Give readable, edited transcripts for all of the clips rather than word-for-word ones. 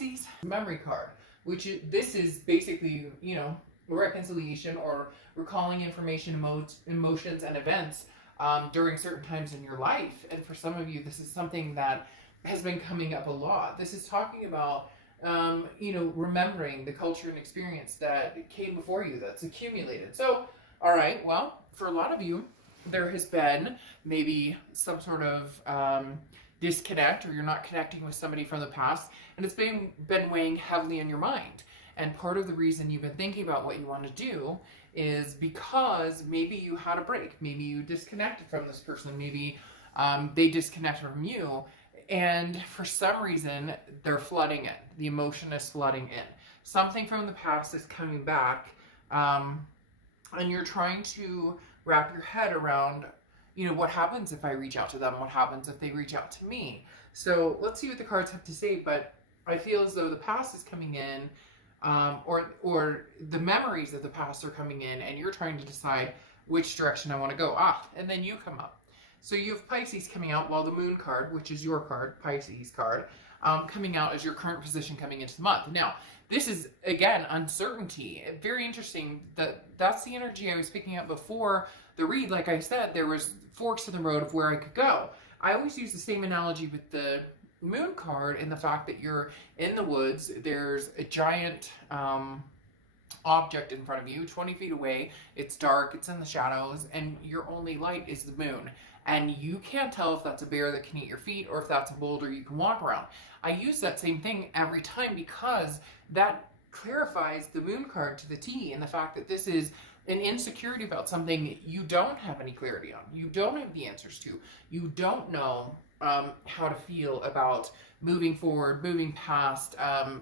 Pisces, memory card, this is basically, you know, reconciliation or recalling information, emotions, and events during certain times in your life. And for some of you, this is something that has been coming up a lot. This is talking about, you know, remembering the culture and experience that came before you, that's accumulated. So, all right, well, for a lot of you, there has been maybe some sort of disconnect, or you're not connecting with somebody from the past, and it's been weighing heavily on your mind. And part of the reason you've been thinking about what you want to do is because maybe you had a break, maybe you disconnected from this person, maybe they disconnected from you, and for some reason they're flooding in. The emotion is flooding in. Something from the past is coming back, and you're trying to wrap your head around, you know, what happens if I reach out to them? What happens if they reach out to me? So let's see what the cards have to say. But I feel as though the past is coming in, or the memories of the past are coming in, and you're trying to decide which direction I want to go. And then you come up. So you have Pisces coming out, while the Moon card, which is your card, Pisces card, coming out as your current position coming into the month. Now, this is, again, uncertainty. Very interesting. That's the energy I was picking up before the read. Like I said, there was forks in the road of where I could go. I always use the same analogy with the Moon card and the fact that you're in the woods. There's a giant object in front of you, 20 feet away. It's dark, it's in the shadows, and your only light is the moon. And you can't tell if that's a bear that can eat your feet or if that's a boulder you can walk around. I use that same thing every time because that clarifies the Moon card to the T, and the fact that this is an insecurity about something you don't have any clarity on. You don't have the answers to. You don't know how to feel about moving forward, moving past,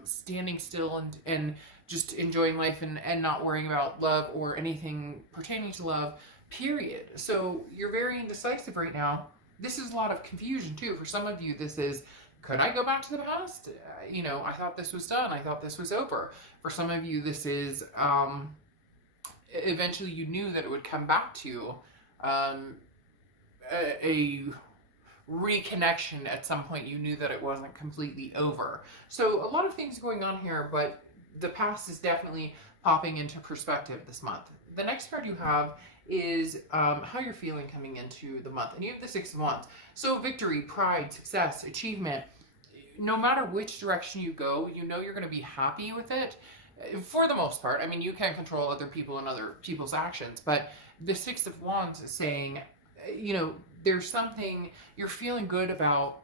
standing still and just enjoying life and not worrying about love or anything pertaining to love, period. So you're very indecisive right now. This is a lot of confusion too. For some of you, this is, could I go back to the past? You know, I thought this was done. I thought this was over. For some of you, this is, eventually you knew that it would come back to a reconnection at some point. You knew that it wasn't completely over. So a lot of things going on here, but the past is definitely popping into perspective this month. The next card you have is how you're feeling coming into the month. And you have the Six of Wands. So victory, pride, success, achievement. No matter which direction you go, you know you're going to be happy with it. For the most part. I mean, you can't control other people and other people's actions. But the Six of Wands is saying, you know, there's something, you're feeling good about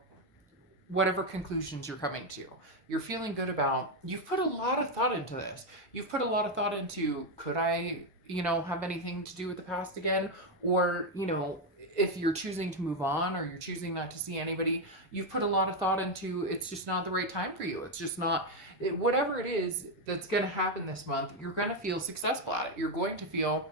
whatever conclusions you're coming to. You're feeling good about, you've put a lot of thought into this. You've put a lot of thought into, could I, you know, have anything to do with the past again? Or, you know, if you're choosing to move on or you're choosing not to see anybody, you've put a lot of thought into, it's just not the right time for you. It's just not, whatever it is that's going to happen this month, you're going to feel successful at it. You're going to feel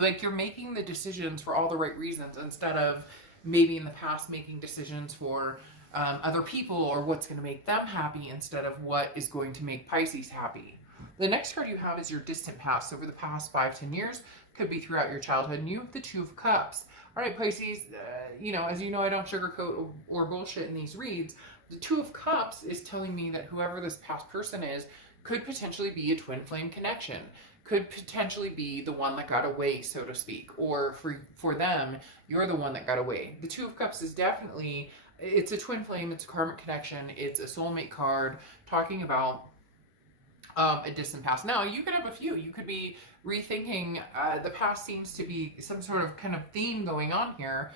like you're making the decisions for all the right reasons, instead of maybe in the past making decisions for other people or what's going to make them happy instead of what is going to make Pisces happy. The next card you have is your distant past. Over the past 5-10 years, could be throughout your childhood, and you have the Two of Cups. All right, Pisces, you know, as you know, I don't sugarcoat or bullshit in these reads. The Two of Cups is telling me that whoever this past person is could potentially be a twin flame connection, could potentially be the one that got away, so to speak, or for them, you're the one that got away. The Two of Cups is definitely, it's a twin flame, it's a karmic connection, it's a soulmate card, talking about a distant past. Now, you could have a few. You could be rethinking, the past seems to be some sort of kind of theme going on here.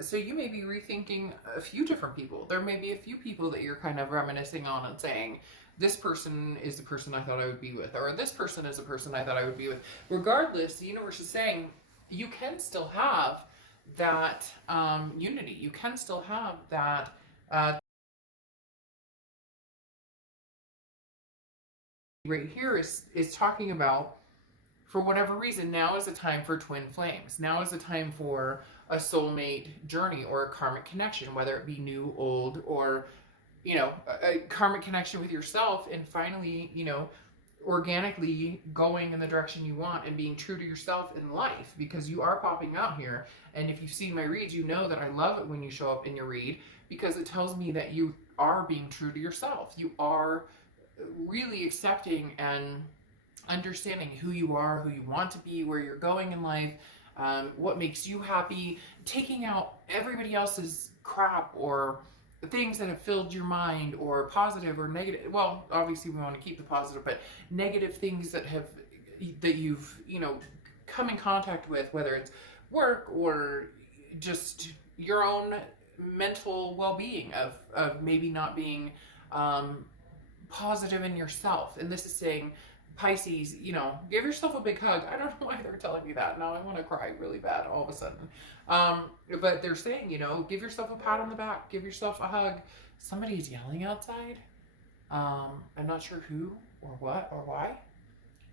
So you may be rethinking a few different people. There may be a few people that you're kind of reminiscing on and saying, this person is the person I thought I would be with, or this person is the person I thought I would be with. Regardless, the universe is saying you can still have that unity. You can still have that right here is talking about, for whatever reason, now is a time for twin flames. Now is a time for a soulmate journey or a karmic connection, whether it be new, old, or, you know, a karmic connection with yourself, and finally, you know, organically going in the direction you want and being true to yourself in life, because you are popping out here. And if you've seen my reads, you know that I love it when you show up in your read, because it tells me that you are being true to yourself. You are really accepting and understanding who you are, who you want to be, where you're going in life, what makes you happy, taking out everybody else's crap or things that have filled your mind, or positive or negative. Well, obviously we want to keep the positive, but negative things that you've, you know, come in contact with, whether it's work or just your own mental well-being of maybe not being positive in yourself. And this is saying, Pisces, you know, give yourself a big hug. I don't know why they're telling me that. Now I want to cry really bad all of a sudden. But they're saying, you know, give yourself a pat on the back, give yourself a hug. Somebody's yelling outside. I'm not sure who or what or why,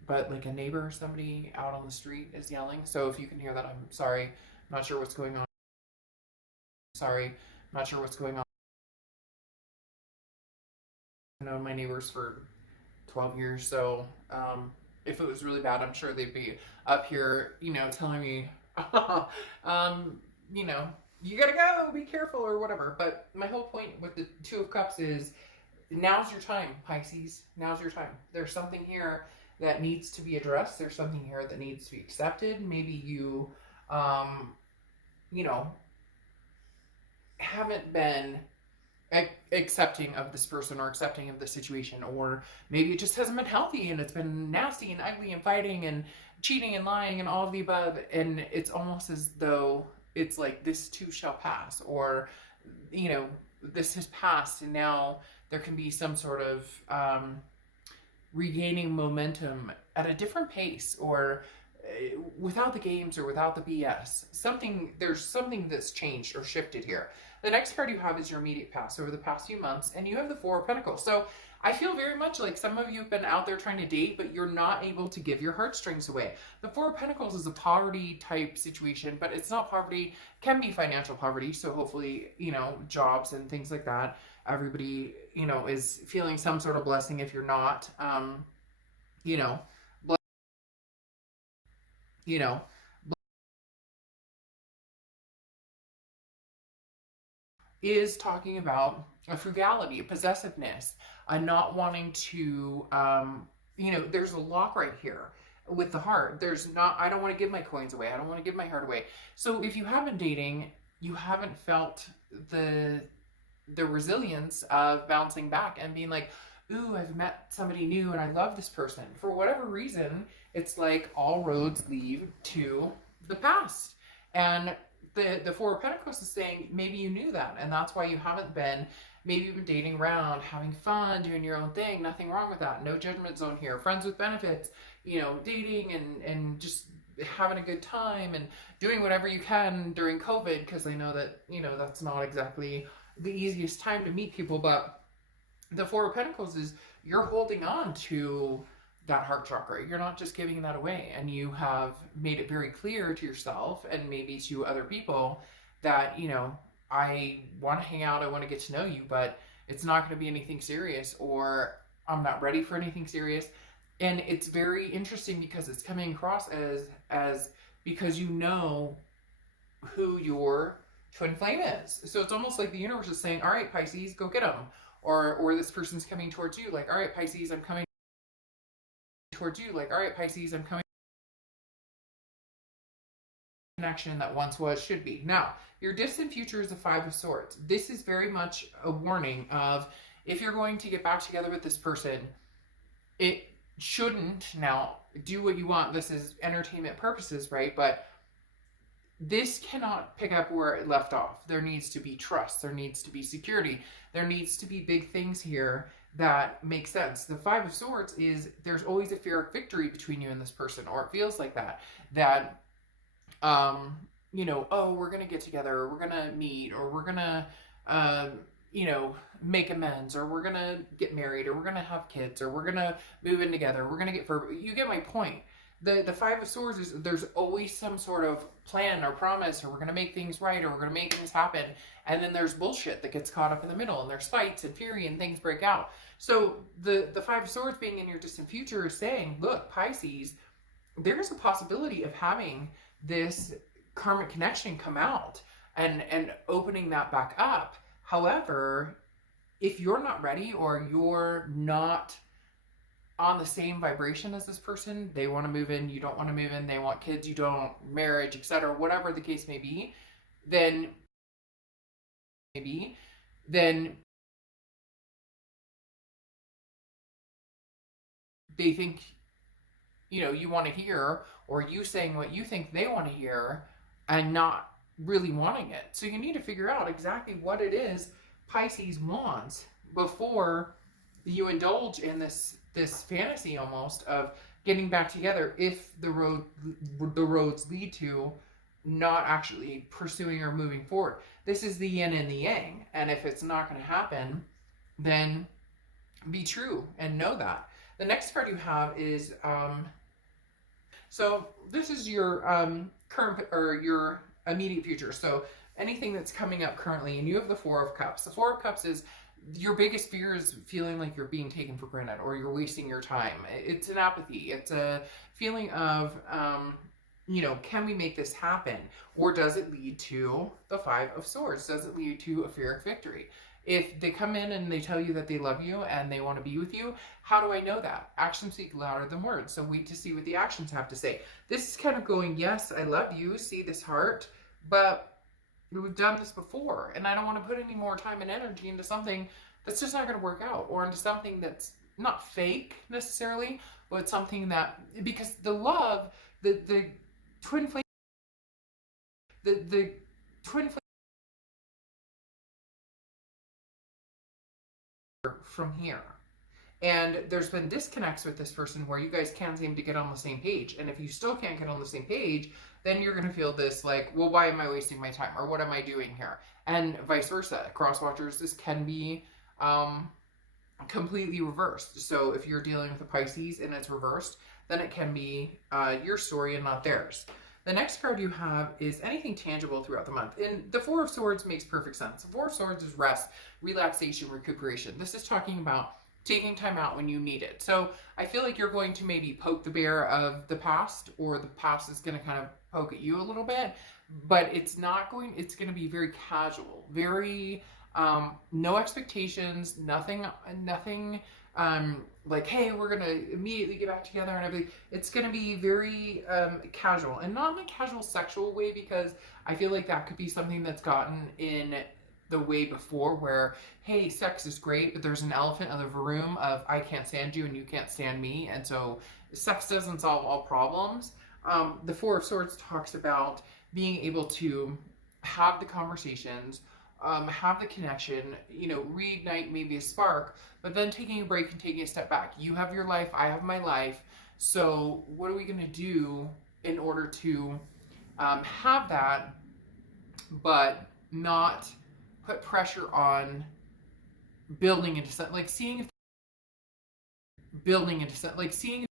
but like a neighbor or somebody out on the street is yelling. So if you can hear that, I'm sorry. I'm not sure what's going on. Sorry. I'm not sure what's going on. I've known my neighbors for 12 years, so if it was really bad, I'm sure they'd be up here, you know, telling me, you know, you gotta go, be careful or whatever. But my whole point with the Two of Cups is, now's your time, Pisces. Now's your time. There's something here that needs to be addressed. There's something here that needs to be accepted. Maybe you, you know, haven't been accepting of this person or accepting of the situation, or maybe it just hasn't been healthy and it's been nasty and ugly and fighting and cheating and lying and all of the above, and it's almost as though it's like, this too shall pass, or, you know, this has passed and now there can be some sort of regaining momentum at a different pace, or without the games or without the BS. There's something that's changed or shifted here. The next card you have is your immediate past, over the past few months, and you have the Four of Pentacles. So I feel very much like some of you have been out there trying to date, but you're not able to give your heartstrings away. The Four of Pentacles is a poverty type situation, but it's not poverty. It can be financial poverty. So hopefully, you know, jobs and things like that. Everybody, you know, is feeling some sort of blessing. If you're not, you know, you know, is talking about a frugality, a possessiveness, a not wanting to, you know, there's a lock right here with the heart. There's not, I don't want to give my coins away. I don't want to give my heart away. So if you have been dating, you haven't felt the resilience of bouncing back and being like, ooh, I've met somebody new and I love this person. For whatever reason, it's like all roads lead to the past. And the Four of Pentacles is saying, maybe you knew that, and that's why you haven't been. Maybe you've been dating around, having fun, doing your own thing. Nothing wrong with that. No judgment zone here. Friends with benefits, you know, dating and just having a good time and doing whatever you can during COVID, because I know that, you know, that's not exactly the easiest time to meet people. But the Four of Pentacles is, you're holding on to that heart chakra. You're not just giving that away, and you have made it very clear to yourself and maybe to other people that, you know, I want to hang out, I want to get to know you, but it's not going to be anything serious, or I'm not ready for anything serious. And it's very interesting because it's coming across as because you know who your twin flame is. So it's almost like the universe is saying, all right, Pisces, go get them. Or this person's coming towards you like, all right, Pisces, I'm coming towards you, like, all right, Pisces, I'm coming. Connection that once was should be. Now, your distant future is the Five of Swords. This is very much a warning of, if you're going to get back together with this person, it shouldn't, now, do what you want. This is entertainment purposes, right? But this cannot pick up where it left off. There needs to be trust. There needs to be security. There needs to be big things here that make sense. The Five of Swords is, there's always a fear of victory between you and this person, or it feels like that, you know, oh, we're going to get together, or we're going to meet, or we're going to, you know, make amends, or we're going to get married, or we're going to have kids, or we're going to move in together, we're going to get further. You get my point. The Five of Swords is, there's always some sort of plan or promise, or we're going to make things right, or we're going to make things happen. And then there's bullshit that gets caught up in the middle, and there's fights and fury and things break out. So the Five of Swords being in your distant future is saying, look, Pisces, there's a possibility of having this karmic connection come out and opening that back up. However, if you're not ready or you're not on the same vibration as this person, they want to move in, you don't want to move in, they want kids, you don't, marriage, etc., whatever the case may be, then maybe then they think, you know, you want to hear, or you saying what you think they want to hear and not really wanting it. So you need to figure out exactly what it is Pisces wants before you indulge in this fantasy almost of getting back together, if the roads lead to not actually pursuing or moving forward. This is the yin and the yang, and if it's not going to happen, then be true and know that. The next card you have is so this is your current or your immediate future. So anything that's coming up currently, and you have the Four of Cups. The Four of Cups is your biggest fear is feeling like you're being taken for granted or you're wasting your time. It's an apathy. It's a feeling of, you know, can we make this happen? Or does it lead to the Five of Swords? Does it lead to a Pyrrhic victory? If they come in and they tell you that they love you and they want to be with you, how do I know that? Actions speak louder than words. So wait to see what the actions have to say. This is kind of going, yes, I love you, see this heart, but we've done this before, and I don't want to put any more time and energy into something that's just not going to work out, or into something that's not fake necessarily, but something that, because the love, the twin flame, the twin flame from here. And there's been disconnects with this person where you guys can't seem to get on the same page. And if you still can't get on the same page, then you're going to feel this like, well, why am I wasting my time? Or what am I doing here? And vice versa. Cross watchers, this can be completely reversed. So if you're dealing with a Pisces and it's reversed, then it can be your story and not theirs. The next card you have is anything tangible throughout the month. And the Four of Swords makes perfect sense. The Four of Swords is rest, relaxation, recuperation. This is talking about taking time out when you need it. So I feel like you're going to maybe poke the bear of the past, or the past is going to kind of poke at you a little bit, but it's not going, it's going to be very casual, very, no expectations, nothing, like, hey, we're going to immediately get back together and everything. It's going to be very casual, and not in a casual sexual way, because I feel like that could be something that's gotten in the way before, where, hey, sex is great, but there's an elephant in the room of I can't stand you and you can't stand me, and so sex doesn't solve all problems. The Four of Swords talks about being able to have the conversations, have the connection, you know, reignite maybe a spark, but then taking a break and taking a step back. You have your life, I have my life, so what are we going to do in order to have that, but not put pressure on building into something, like seeing if building into something, like seeing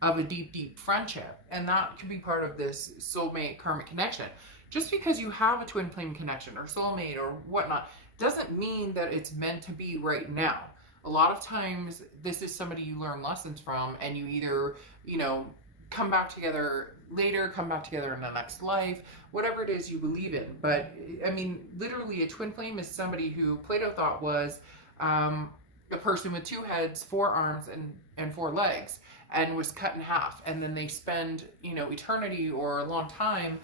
of a deep friendship, and that could be part of this soulmate karmic connection. Just because you have a twin flame connection or soulmate or whatnot doesn't mean that it's meant to be right now. A lot of times this is somebody you learn lessons from, and you either, you know, come back together later, come back together in the next life, whatever it is you believe in. But I mean, literally a twin flame is somebody who Plato thought was a person with two heads, four arms, and four legs, and was cut in half. And then they spend, you know, eternity or a long time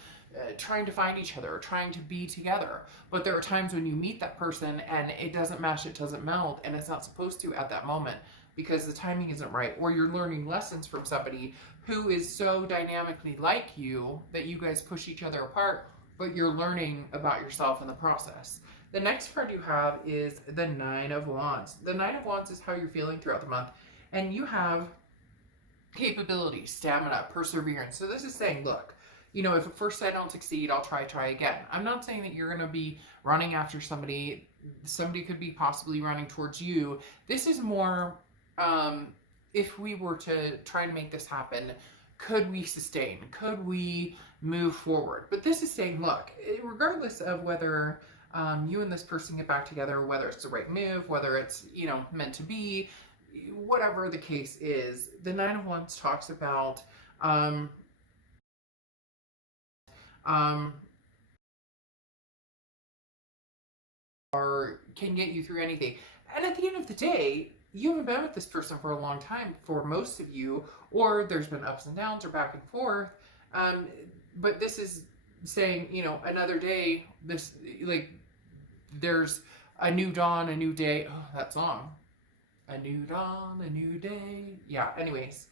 trying to find each other, trying to be together. But there are times when you meet that person and it doesn't mesh, it doesn't meld, and it's not supposed to at that moment, because the timing isn't right, or you're learning lessons from somebody who is so dynamically like you that you guys push each other apart, but you're learning about yourself in the process. The next card you have is the Nine of Wands. The Nine of Wands is how you're feeling throughout the month, and you have capability, stamina, perseverance. So this is saying, look, you know, if at first I don't succeed, I'll try again. I'm not saying that you're going to be running after somebody. Somebody could be possibly running towards you. This is more, if we were to try and make this happen, could we sustain? Could we move forward? But this is saying, look, regardless of whether you and this person get back together, whether it's the right move, whether it's, you know, meant to be, whatever the case is, the Nine of Wands talks about or can get you through anything. And at the end of the day, you haven't been with this person for a long time for most of you, or there's been ups and downs or back and forth. But this is saying, you know, another day, this, like, there's a new dawn, a new day. Oh, that song. A new dawn, a new day. Yeah, anyways.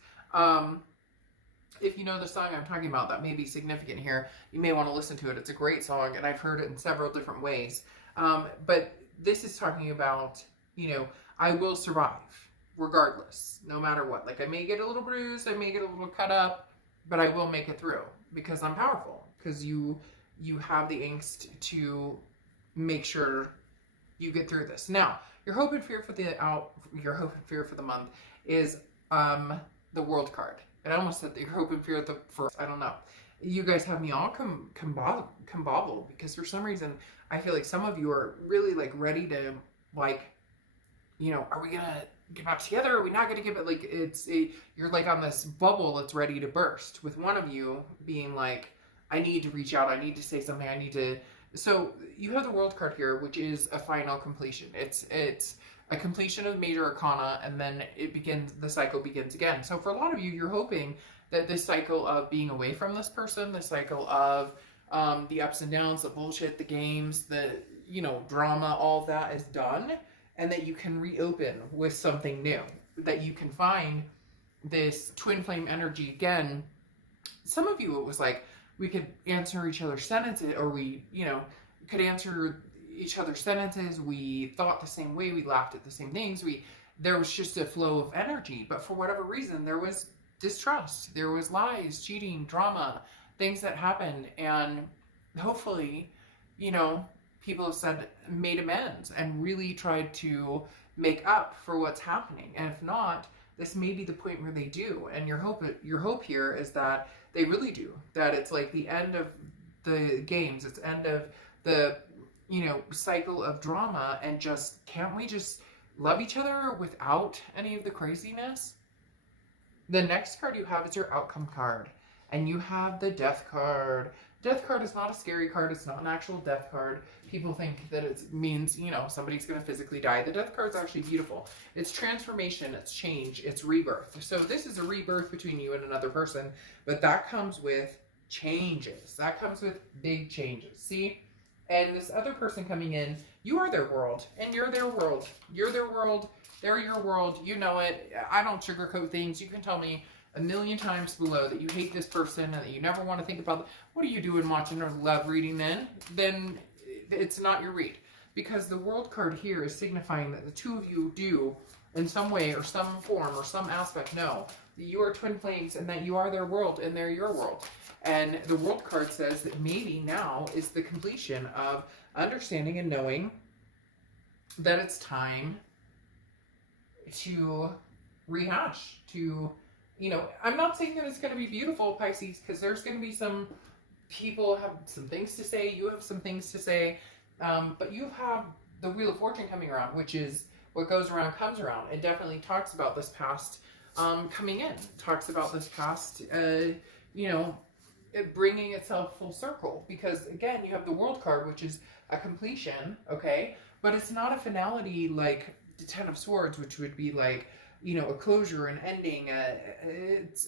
If you know the song I'm talking about, that may be significant here. You may want to listen to it. It's a great song, and I've heard it in several different ways. But this is talking about, you know, I will survive regardless, no matter what. Like, I may get a little bruised, I may get a little cut up, but I will make it through because I'm powerful. Because you have the angst to make sure you get through this. Now, your hope and fear for the month is the World card. And I almost said that your hope and fear for I don't know. You guys have me all combobbled because for some reason I feel like some of you are really like ready to, like, you know, are we gonna get back together? Are we not gonna get it? Like, you're like on this bubble that's ready to burst. With one of you being like, I need to reach out. I need to say something. I need to. So you have the World card here, which is a final completion. It's a completion of major arcana, and then the cycle begins again. So for a lot of you, you're hoping that this cycle of being away from this person, the cycle of the ups and downs, the bullshit, the games, the, you know, drama, all of that is done, and that you can reopen with something new, that you can find this twin flame energy again. Some of you, it was like, we could answer each other's sentences, or we, you know, could answer each other's sentences. We thought the same way. We laughed at the same things. There was just a flow of energy. But for whatever reason, there was distrust. There was lies, cheating, drama, things that happened. And hopefully, you know, people have made amends and really tried to make up for what's happening. And if not, this may be the point where they do. And your hope here is that they really do. That it's like the end of the games. It's the end of the, you know, cycle of drama, and just, can't we just love each other without any of the craziness? The next card you have is your outcome card, and you have the death card. Death card is not a scary card. It's not an actual death card. People think that it means, you know, somebody's going to physically die. The death card is actually beautiful. It's transformation, it's change, it's rebirth. So this is a rebirth between you and another person, but that comes with changes. That comes with big changes. See? And this other person coming in, you are their world, and you're their world. You're their world, they're your world, you know it. I don't sugarcoat things. You can tell me a million times below that you hate this person and that you never want to think about them. What are you doing watching a love reading then? Then it's not your read. Because the World card here is signifying that the two of you do, in some way or some form or some aspect, know that you are twin flames and that you are their world and they're your world. And the World card says that maybe now is the completion of understanding and knowing that it's time to rehash, to, you know, I'm not saying that it's going to be beautiful, Pisces, because there's going to be some people have some things to say, you have some things to say, but you have the Wheel of Fortune coming around, which is what goes around comes around. It definitely talks about this past coming in, talks about this past, you know, it bringing itself full circle, because again, you have the World card, which is a completion, okay, but it's not a finality like the Ten of Swords, which would be like, you know, a closure, an ending. It's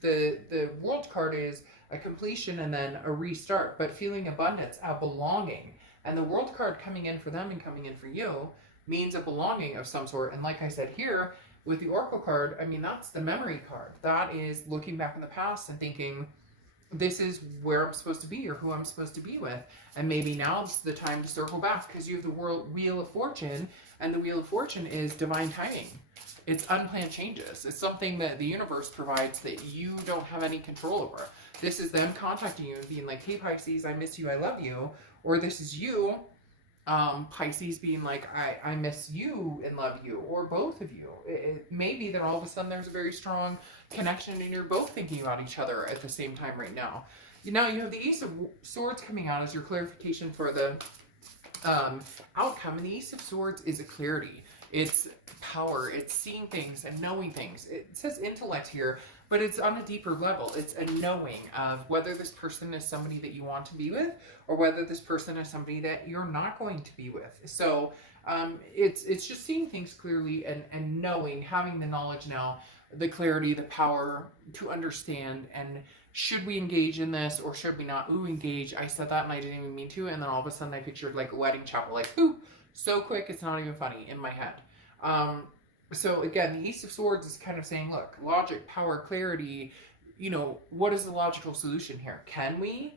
the World card is a completion and then a restart, but feeling abundance, a belonging. And the World card coming in for them and coming in for you means a belonging of some sort. And like I said here with the Oracle card, I mean, that's the memory card. That is looking back in the past and thinking, this is where I'm supposed to be or who I'm supposed to be with. And maybe now's the time to circle back, because you have the Wheel of Fortune, and the Wheel of Fortune is divine timing. It's unplanned changes. It's something that the universe provides that you don't have any control over. This is them contacting you and being like, hey, Pisces, I miss you, I love you. Or this is you, Pisces, being like, I miss you and love you. Or both of you. It may be that all of a sudden there's a very strong connection and you're both thinking about each other at the same time right now. Now you have the Ace of Swords coming out as your clarification for the outcome. And the Ace of Swords is a clarity. It's power. It's seeing things and knowing things. It says intellect here, but it's on a deeper level. It's a knowing of whether this person is somebody that you want to be with, or whether this person is somebody that you're not going to be with. So it's just seeing things clearly and knowing, having the knowledge now, the clarity, the power to understand. And should we engage in this or should we not? Ooh, engage. I said that and I didn't even mean to. And then all of a sudden I pictured like a wedding chapel, like, ooh, so quick, it's not even funny in my head. So again, the Ace of Swords is kind of saying, look, logic, power, clarity, you know, what is the logical solution here? Can we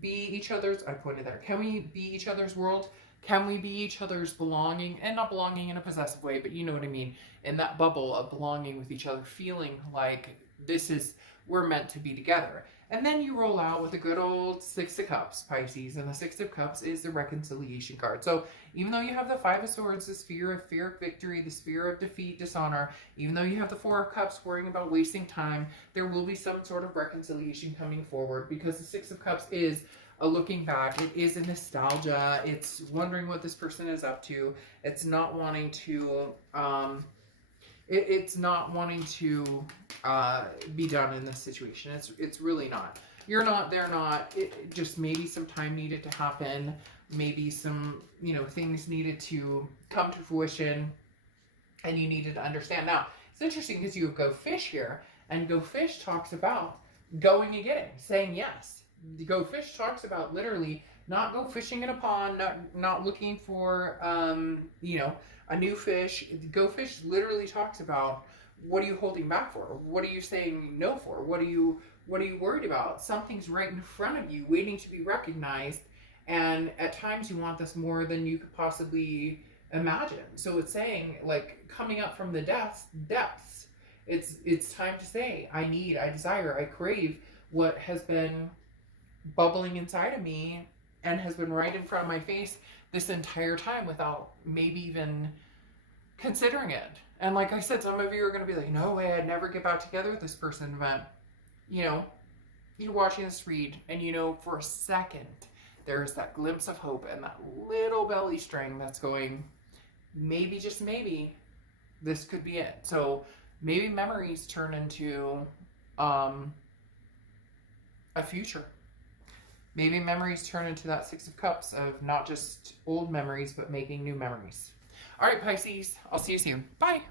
be each other's, I pointed there, can we be each other's world? Can we be each other's belonging? And not belonging in a possessive way, but you know what I mean, in that bubble of belonging with each other, feeling like this is, we're meant to be together. And then you roll out with a good old Six of Cups, Pisces, and the Six of Cups is the reconciliation card. So even though you have the Five of Swords, the fear of victory, the fear of defeat, dishonor, even though you have the Four of Cups worrying about wasting time, there will be some sort of reconciliation coming forward, because the Six of Cups is a looking back. It is a nostalgia. It's wondering what this person is up to. It's not wanting to it's not wanting to be done in this situation. It's really not. You're not, they're not. It just maybe some time needed to happen. Maybe some, you know, things needed to come to fruition and you needed to understand. Now, it's interesting because you have Go Fish here, and Go Fish talks about going and getting, saying yes. The Go Fish talks about literally not go fishing in a pond, not looking for, you know, a new fish. Go Fish literally talks about, what are you holding back for? What are you saying no for? What are you worried about? Something's right in front of you waiting to be recognized. And at times you want this more than you could possibly imagine. So it's saying, like, coming up from the depths, it's time to say, I need, I desire, I crave what has been bubbling inside of me and has been right in front of my face this entire time without maybe even considering it. And like I said, some of you are going to be like, no way, I'd never get back together with this person. But, you know, you're watching this read and you know for a second there's that glimpse of hope and that little belly string that's going, maybe, just maybe, this could be it. So maybe memories turn into a future. Maybe memories turn into that Six of Cups of not just old memories, but making new memories. All right, Pisces, I'll see you soon. Bye.